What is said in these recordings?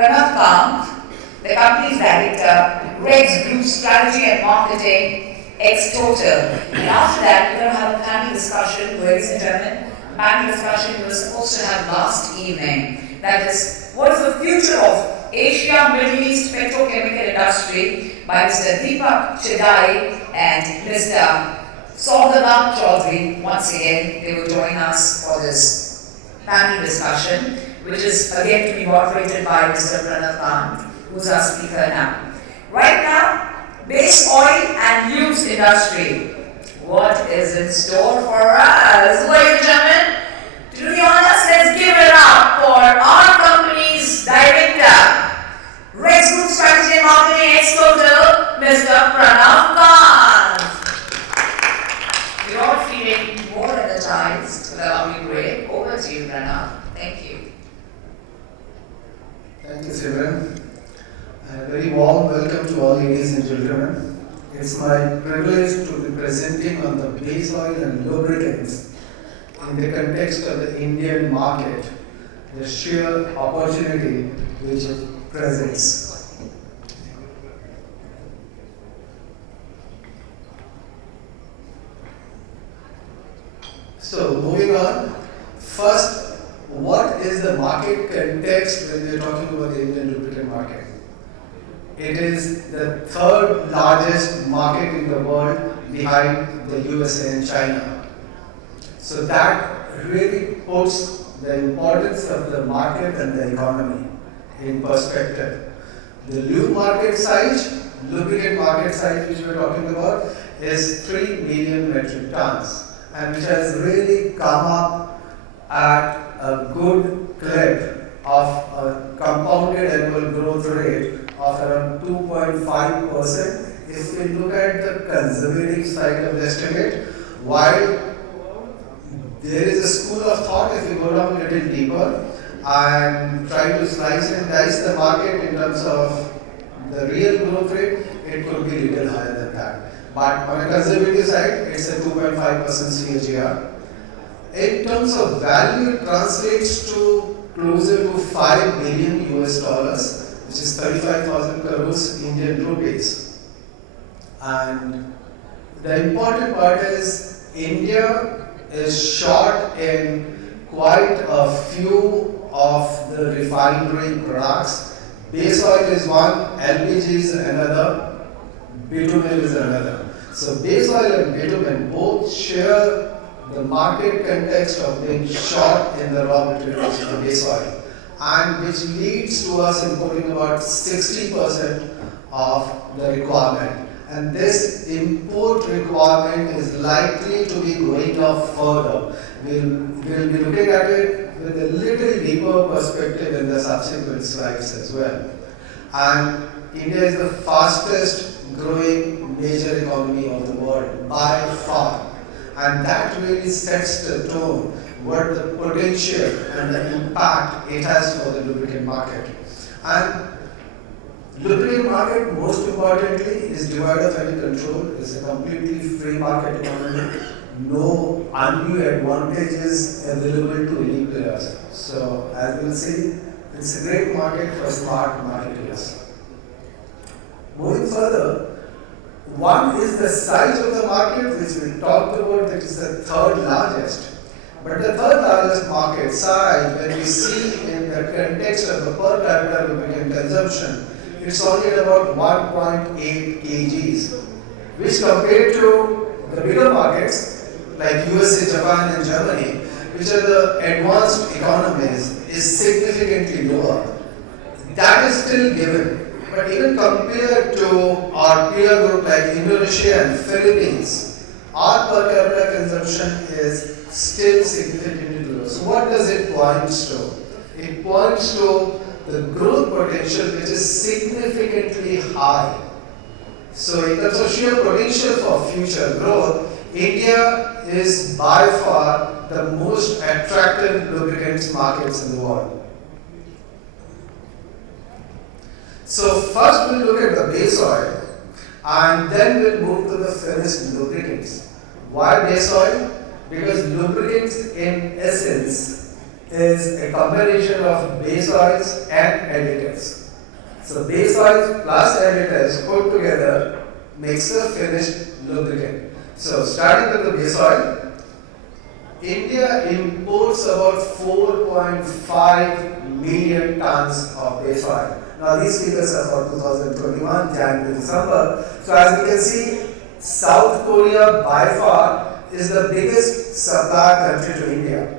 Pranav Kanth, the company's director, Rex Group Strategy and Marketing, ex-Total. And after that, we're going to have a panel discussion, ladies and gentlemen. Panel discussion we were supposed to have last evening. That is, what is the future of Asia, Middle East petrochemical industry by Mr. Deepak Chedai and Mr. Saudana Chaudhary. Once again, they will join us for this panel discussion, which is again to be moderated by Mr. Pranav Kanth, who's our speaker now. Right now, base oil and lubes industry. What is in store for us, ladies and gentlemen? To do the honors, let's give it up for our company's director, Rex Group Strategy and Marketing ex-Total, Mr. Pranav Kanth. We're all feeling more energized with a lovely break. Over to you, Pranav. Thank you. Thank you, Simran. A very warm welcome to all ladies and gentlemen. It's my privilege to be presenting on the base oil and lubricants in the context of the Indian market, the sheer opportunity which it presents. So, moving on. First, what is the market context when we are talking about the Indian lubricant market? It is the third largest market in the world behind the USA and China. So that really puts the importance of the market and the economy in perspective. The lube market size, lubricant market size which we are talking about is 3 million metric tons, and which has really come up at a good clip of a compounded annual growth rate of around 2.5% if we look at the conservative side of the estimate, while there is a school of thought if we go down a little deeper and try to slice and dice the market in terms of the real growth rate, it could be a little higher than that. But on a conservative side, it's a 2.5% CAGR. In terms of value, it translates to closer to $5 billion US dollars, which is 35,000 crores Indian rupees. And the important part is India is short in quite a few of the refinery products. Base oil is one, LPG is another, bitumen is another. So base oil and bitumen both share the market context of being short in the raw materials of the base oil, and which leads to us importing about 60% of the requirement. And this import requirement is likely to be going up further. We'll be looking at it with a little deeper perspective in the subsequent slides as well. And India is the fastest growing major economy of the world by far. And that really sets the tone what the potential and the impact it has for the lubricant market. And lubricant market, most importantly, is devoid of any control. It's a completely free market economy. No undue advantages available to any players. So, as we'll see, it's a great market for smart marketers. Moving further, one is the size of the market, which we talked about, that is the third largest. But the third largest market size, when we see in the context of the per capita lubricant consumption, it's only at about 1.8 kgs, which compared to the bigger markets like USA, Japan and Germany, which are the advanced economies, is significantly lower. That is still given. But even compared to our peer group like Indonesia and Philippines, our per capita consumption is still significantly low. So what does it point to? It points to the growth potential which is significantly high. So in terms of sheer potential for future growth, India is by far the most attractive lubricants markets in the world. So first we'll look at the base oil and then we'll move to the finished lubricants. Why base oil? Because lubricants in essence is a combination of base oils and additives. So base oils plus additives put together makes a finished lubricant. So starting with the base oil, India imports about 4.5 million tons of base oil. Now these figures are for 2021, January to December. So as you can see, South Korea by far is the biggest supplier country to India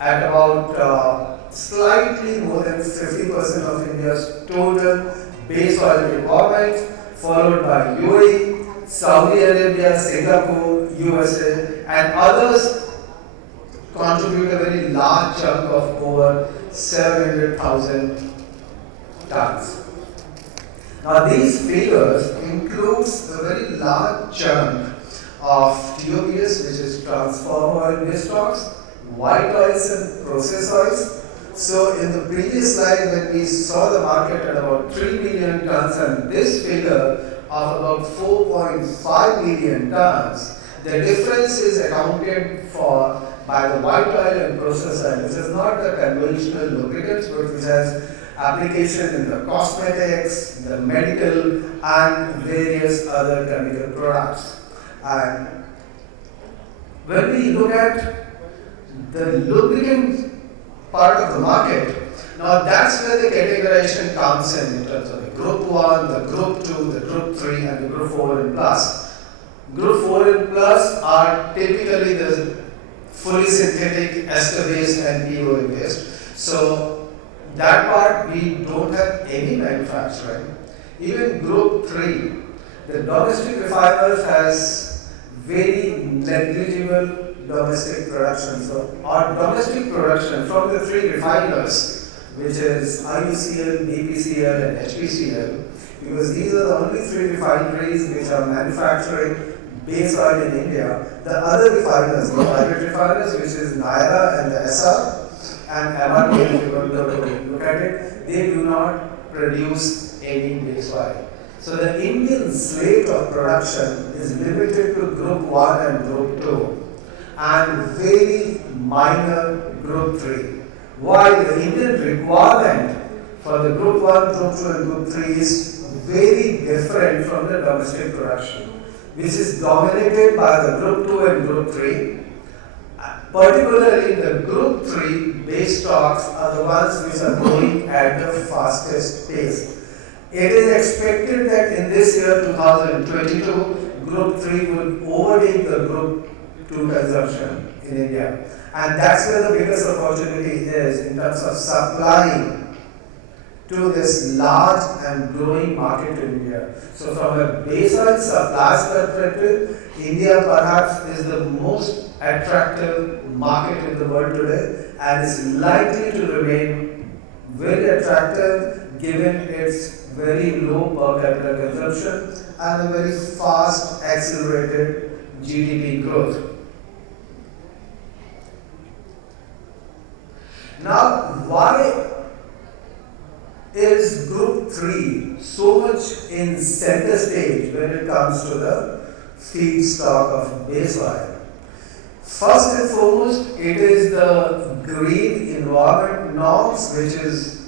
at about slightly more than 50% of India's total base oil requirement, followed by UAE, Saudi Arabia, Singapore, USA, and others contribute a very large chunk of over 700,000 tons. Now these figures includes a very large chunk of TOBS, which is transformer oil base stocks, white oils and process oils. So in the previous slide when we saw the market at about 3 million tons and this figure of about 4.5 million tons, the difference is accounted for by the white oil and process oil, which is not the conventional lubricants but which has application in the cosmetics, the medical and various other chemical products. And when we look at the lubricant part of the market, now that's where the categorization comes in terms of the group 1, the group 2, the group 3 and the group 4 and plus. Group 4 and plus are typically the fully synthetic ester based and POA based. So that part we don't have any manufacturing. Even group 3, the domestic refiners has very negligible domestic production. So our domestic production from the 3 refiners, which is IUCL, BPCL and HPCL, because these are the only 3 refineries which are manufacturing base oil in India. The other refiners, the private refiners, which is Naira and the SR and MRPL, if you want to look at it, they do not produce any base oil. So the Indian slate of production is limited to group 1 and group 2 and very minor group 3. While the Indian requirement for the group 1, group 2 and group 3 is very different from the domestic production, which is dominated by the group 2 and group 3. Particularly the group 3 base stocks are the ones which are growing at the fastest pace. It is expected that in this year 2022, group 3 will overtake the group 2 consumption in India. And that's where the biggest opportunity is in terms of supplying to this large and growing market in India. So from a base oil supply perspective, India perhaps is the most attractive market in the world today and is likely to remain very attractive given its very low per capita consumption and a very fast accelerated GDP growth. Now, why is group 3 so much in center stage when it comes to the feedstock of base oil? First and foremost, it is the green environment norms, which is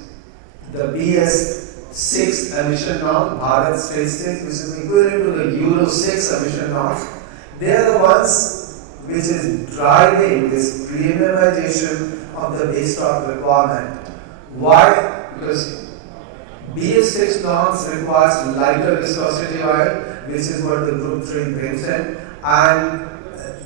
the BS6 emission norm, Bharat State 6, which is equivalent to the Euro 6 emission norms. They are the ones which is driving this premiumization of the base stock requirement. Why? Because BS6 norms requires lighter viscosity oil, which is what the group 3 brings in, and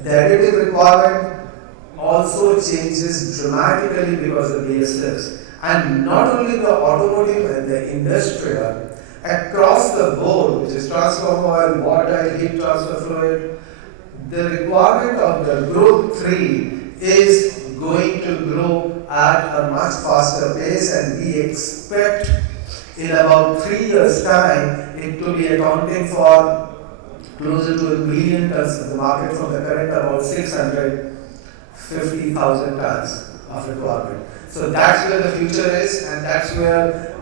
the additive requirement also changes dramatically because of BS6. And not only the automotive and the industrial, across the board, which is transformer oil, water, heat transfer fluid, the requirement of the group 3 is going to grow at a much faster pace, and we expect in about 3 years' time it to be accounting for closer to 1 million tons of the market from the current about 650,000 tons of requirement. So that's where the future is, and that's where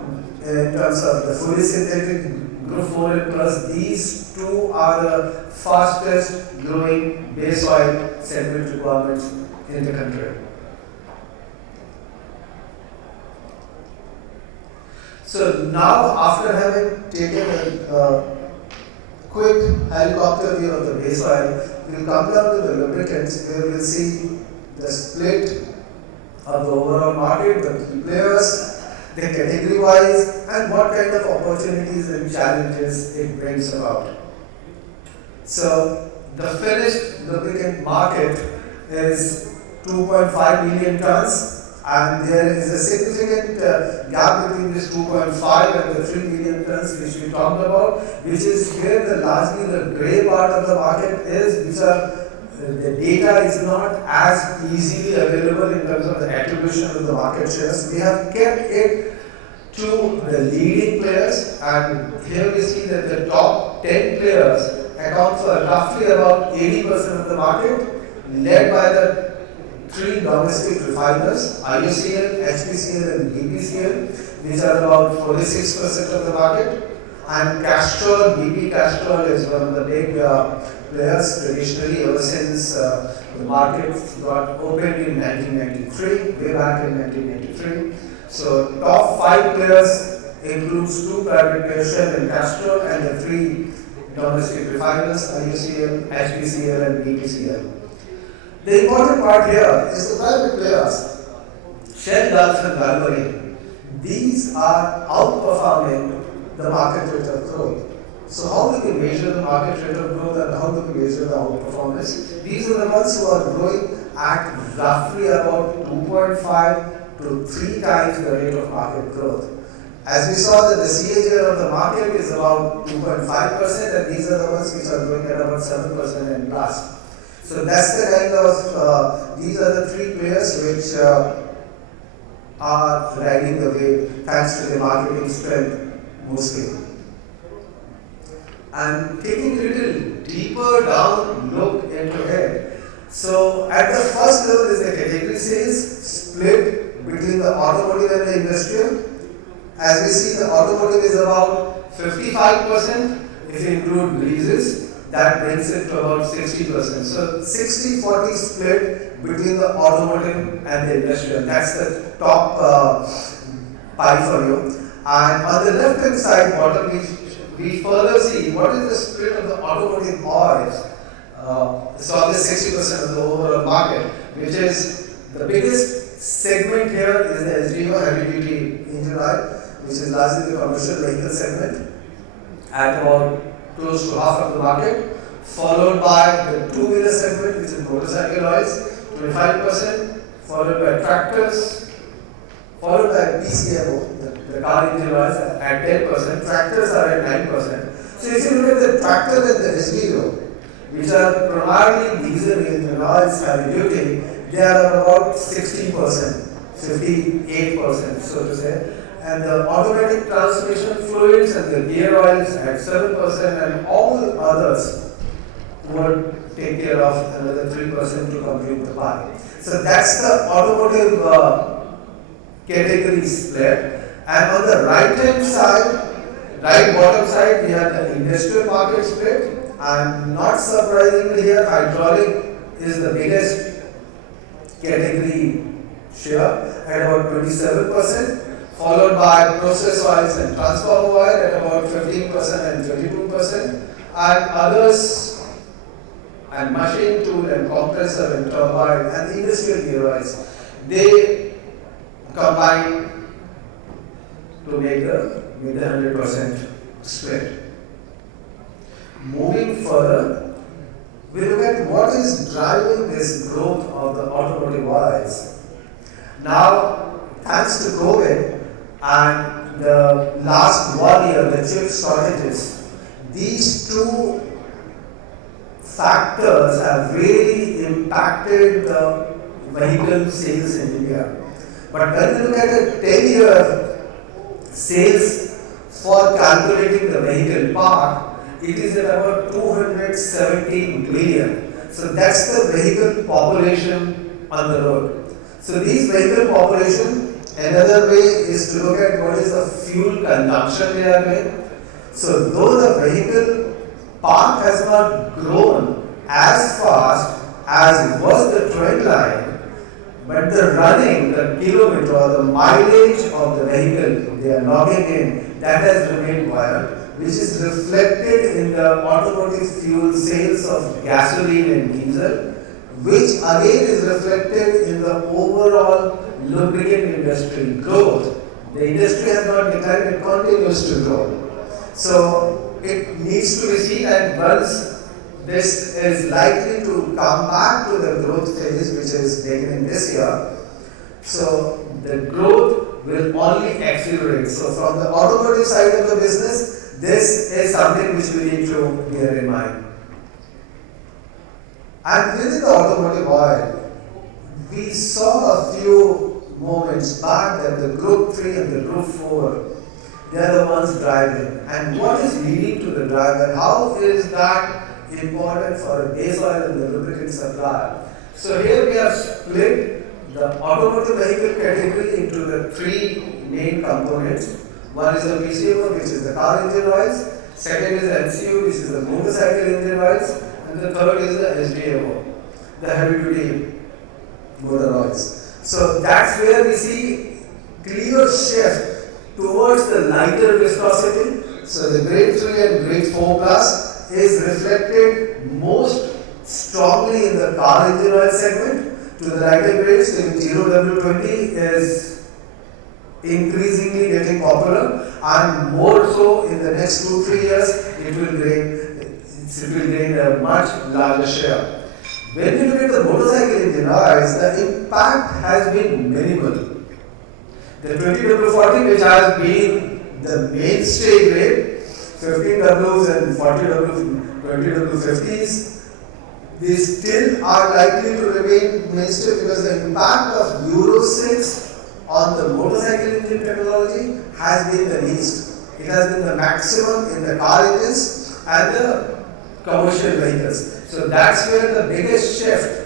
in terms of the fully synthetic group 4 and plus, these two are the fastest growing base oil segment requirements in the country. So now, after having taken a quick helicopter view of the base oil, we'll come down to the lubricants where we'll see the split of the overall market, the key players, the category wise, and what kind of opportunities and challenges it brings about. So the finished lubricant market is 2.5 million tons, and there is a significant gap between this 2.5 and the 3 million tons which we talked about, which is where the largely the grey part of the market is, which are the data is not as easily available in terms of the attribution of the market shares. We have kept it to the leading players, and here we see that the top 10 players account for roughly about 80% of the market, led by the three domestic refiners, IOCL, HPCL and BPCL, which are about 46% of the market. And Castrol, BP Castrol is one of the big players traditionally ever since the market got opened in 1993, way back in 1993. So top 5 players includes 2 private players, Shell and Castrol, and the 3 domestic refiners, IOCL, HPCL and BPCL. The important part here is the private players, Shell, Gulf and Dalmook. These are outperforming the market rate of growth. So how do we measure the market rate of growth and how do we measure the outperformance? These are the ones who are growing at roughly about 2.5 to 3 times the rate of market growth. As we saw that the CAGR of the market is about 2.5%, and these are the ones which are growing at about 7% and plus. So that's the kind of, these are the 3 players which are riding the wave thanks to the marketing strength mostly. And taking a little deeper down look into it. So at the first level is the category sales split between the automotive and the industrial. As we see, the automotive is about 55%. If you include leases, that brings it to about 60%. So 60-40 split between the automotive and the industrial. That's the top pie for you. And on the left hand side bottom, we further see what is the split of the automotive oils. So almost 60% of the overall market, which is the biggest segment here is the SDO, heavy duty engine oil, which is largely the commercial vehicle segment, at about close to half of the market, followed by the two-wheeler segment, which is motorcycle oils, 25%, followed by tractors, followed by PCMO, the car engine oils at 10%, tractors are at 9%. So if you look at the tractor and the SDO, which are primarily diesel engine oils, heavy duty, they are about 60%, 58%, so to say. And the automatic transmission fluids and the gear oils at 7%, and all the others would take care of another 3% to complete the pie. So that's the automotive category split. And on the right hand side, right bottom side, we have the industrial market split. And not surprisingly here, hydraulic is the biggest category share at about 27%. Followed by process oils and transformer oil at about 15% and 22%, and others, and machine tool and compressor and turbine and the industrial gear oils, they combine to make the 100% split. Moving further, we look at what is driving this growth of the automotive oils. Now, thanks to COVID, and the last 1 year, the chip shortages, these two factors have really impacted the vehicle sales in India. But when you look at a 10-year sales for calculating the vehicle park, it is at about 270 million. So that's the vehicle population on the road. So these vehicle population, another way is to look at what is the fuel consumption they are doing. So though the vehicle park has not grown as fast as was the trend line, But the running, the kilometer or the mileage of the vehicle they are logging in, that has remained buoyant, which is reflected in the automotive fuel sales of gasoline and diesel, which again is reflected in the overall lubricant industry growth. The industry has not declined, it continues to grow. So it needs to be seen, and once this is likely to come back to the growth phase which is beginning this year, so the growth will only accelerate. So from the automotive side of the business, this is something which we need to bear in mind. And within the automotive oil, we saw a few moments back that the Group 3 and the Group 4, they are the ones driving. And what is leading to the drive, and how is that important for a base oil and the lubricant supply? So here we have split the automotive vehicle category into the three main components. One is the PCO, which is the car engine oils. Second is the MCU, which is the motorcycle engine oils. And the third is the SDO, the heavy duty motor oils. So that's where we see clear shift towards the lighter viscosity. So the grade 3 and grade 4 plus is reflected most strongly in the car engine oil segment. To the lighter grades, the 0W20 is increasingly getting popular, and more so in the next 2-3 years, it will gain a much larger share. When we look at the motorcycle engine oils, the impact has been minimal. The 20W40, which has been the mainstay grade, 15Ws and 40W, 20W50s, they still are likely to remain mainstay because the impact of Euro 6 on the motorcycle engine technology has been the least. It has been the maximum in the car engines and the commercial vehicles. So that's where the biggest shift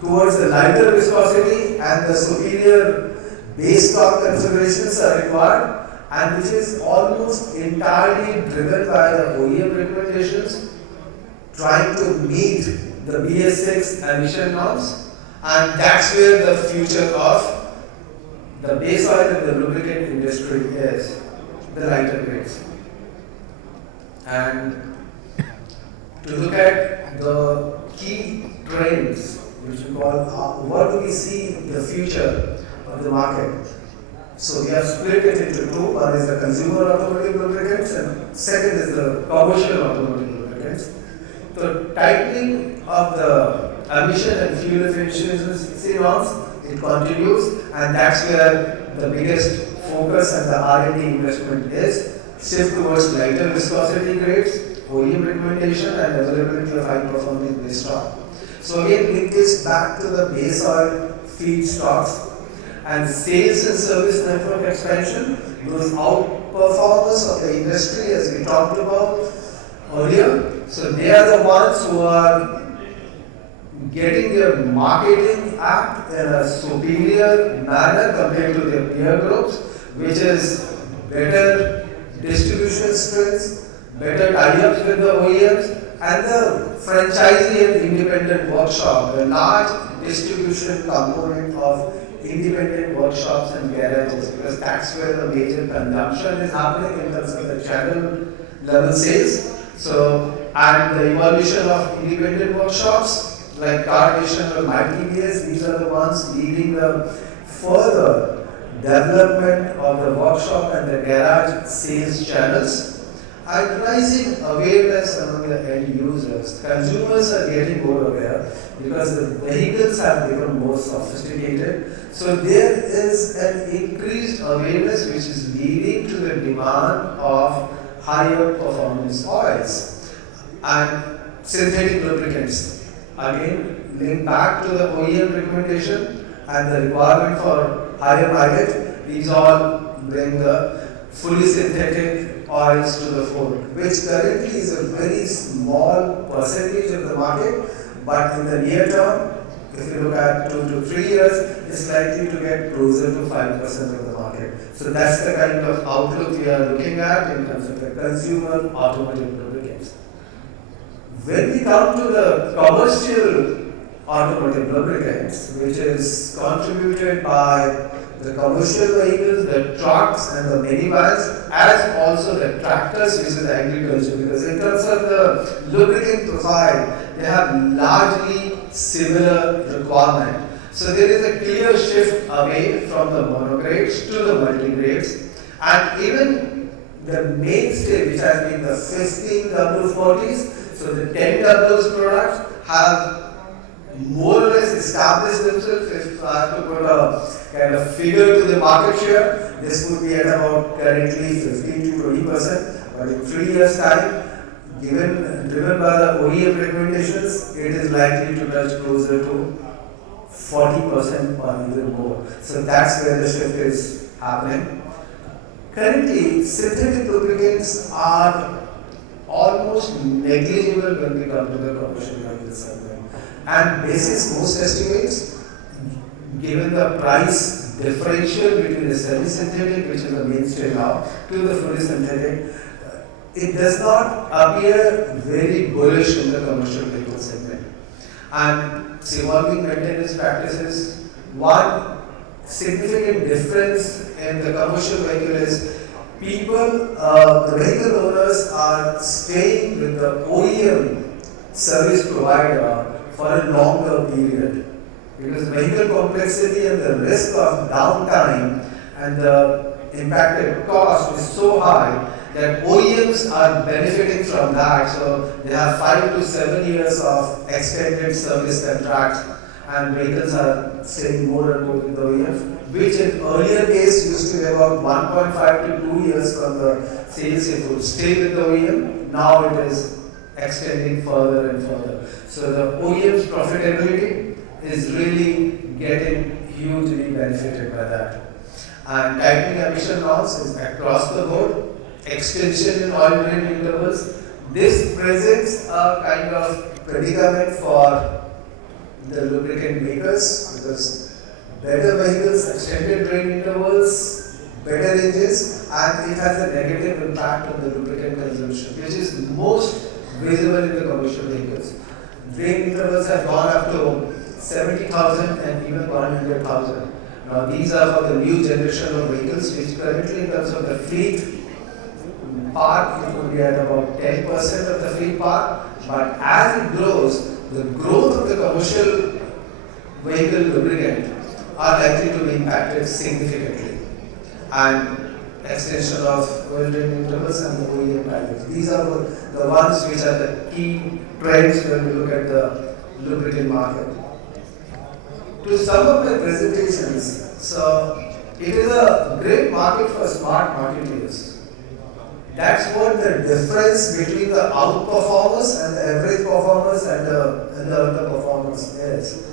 towards the lighter viscosity and the superior base stock configurations are required, and which is almost entirely driven by the OEM recommendations trying to meet the BS6 emission norms, and that's where the future of the base oil and the lubricant industry is, the lighter grades. And to look at the key trends, which we call what do we see the future of the market. So we have split it into two. One is the consumer automotive lubricants, and second is the commercial automotive lubricants. The tightening of the emission and fuel efficiency norms, it continues, and that's where the biggest focus and the R&D investment is. Shift towards lighter viscosity grades, OEM recommendation, and availability of high-performing base stock. So again, link this back to the base oil feedstocks and sales and service network expansion. Those outperformers of the industry, as we talked about earlier. So they are the ones who are getting their marketing act in a superior manner compared to their peer groups, which is better distribution strengths, better tie-ups with the OEMs, and the franchisee and independent workshop, the large distribution component of independent workshops and garages, because that's where the major consumption is happening in terms of the channel level sales. So, and the evolution of independent workshops like Car Nation or MyTBS, these are the ones leading the further development of the workshop and the garage sales channels, and rising awareness among the end users. Consumers are getting more aware because the vehicles have become more sophisticated. So there is an increased awareness which is leading to the demand of higher performance oils and synthetic lubricants. Again, link back to the OEM recommendation and the requirement for higher mileage. These all bring the fully synthetic oils to the fore, which currently is a very small percentage of the market, but in the near term, if you look at 2 to 3 years, it's likely to get closer to 5% of the market. So that's the kind of outlook we are looking at in terms of the consumer automotive lubricants. When we come to the commercial automotive lubricants, which is contributed by the commercial vehicles, the trucks and the minivans, as also the tractors, which is agriculture. Because in terms of the lubricant profile, they have largely similar requirement. So there is a clear shift away from the monogrades to the multigrades, and even the mainstay, which has been the 15 W40s, so the 10 Ws products have more or less established themselves. If I have to put a kind of figure to the market share, this would be at about currently 15 to 20%, but in 3 years' time, driven by the OEM recommendations, it is likely to touch closer to 40% or even more. So that's where the shift is happening. Currently, synthetic lubricants are almost negligible when we come to the commercial vehicle segment. And basis most estimates, given the price differential between the semi-synthetic, which is the mainstay now, to the fully synthetic, it does not appear very bullish in the commercial vehicle segment. And evolving maintenance practices, one significant difference in the commercial vehicle is the vehicle owners are staying with the OEM service provider for a longer period, because vehicle complexity and the risk of downtime and the impacted cost is so high that OEMs are benefiting from that. So they have 5 to 7 years of extended service contracts, and vehicles are staying more and more with the OEMs, which in earlier case used to be about 1.5 to 2 years from the sales it would stay with the OEM. Now it is extending further and further. So the OEM's profitability is really getting hugely benefited by that. And tightening emission norms is across the board. Extension in oil drain intervals. This presents a kind of predicament for the lubricant makers, because better vehicles, extended drain intervals, better engines, and it has a negative impact on the lubricant consumption, which is most visible in the commercial vehicles. Drain intervals have gone up to 70,000 and even 100,000. Now these are for the new generation of vehicles, which currently in terms of the fleet part, it would be at about 10% of the fleet part, but as it grows, the growth of the commercial vehicle lubricant are likely to be impacted significantly, and extension of oil drain intervals and the OEM values. These are the ones which are the key trends when we look at the lubricant market. To sum up my presentations, so it is a great market for smart marketeers. That's what the difference between the outperformers and the average performers and the underperformers is.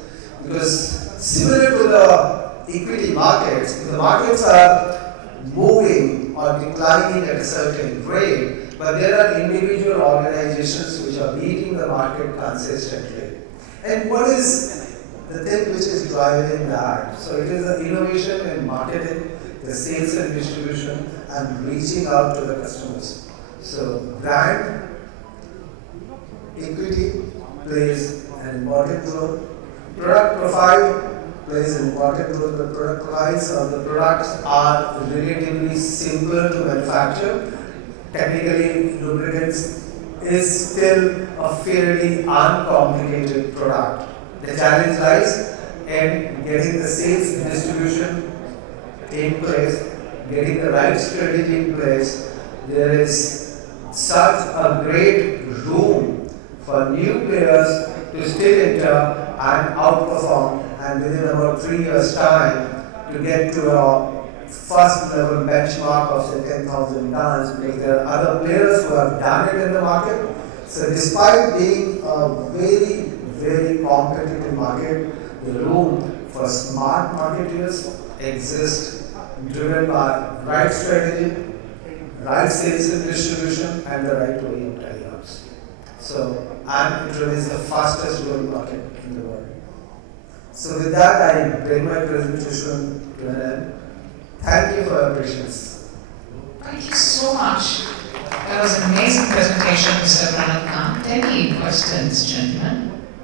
Because similar to the equity markets, if the markets are moving or declining at a certain rate, but there are individual organizations which are beating the market consistently. And what is the thing which is driving that? So it is the innovation in marketing, the sales and distribution, and reaching out to the customers. So brand equity plays an important role. Product profile plays an important role. The product profiles of the products are relatively simpler to manufacture. Technically, lubricants is still a fairly uncomplicated product. The challenge lies in getting the sales and distribution in place, getting the right strategy in place. There is such a great room for new players to still enter and outperform, and within about 3 years' time to get to a first level benchmark of say 10,000 tons, because there are other players who have done it in the market. So despite being a very, very competitive market, the room for smart marketeers exists, driven by right strategy, right sales and distribution, and the right OEM tie-ups. And it remains the fastest growing market in the world. So with that, I bring my presentation to an end. Thank you for your patience. Thank you so much. That was an amazing presentation, Mr. Pranav Kanth. Any questions, gentlemen?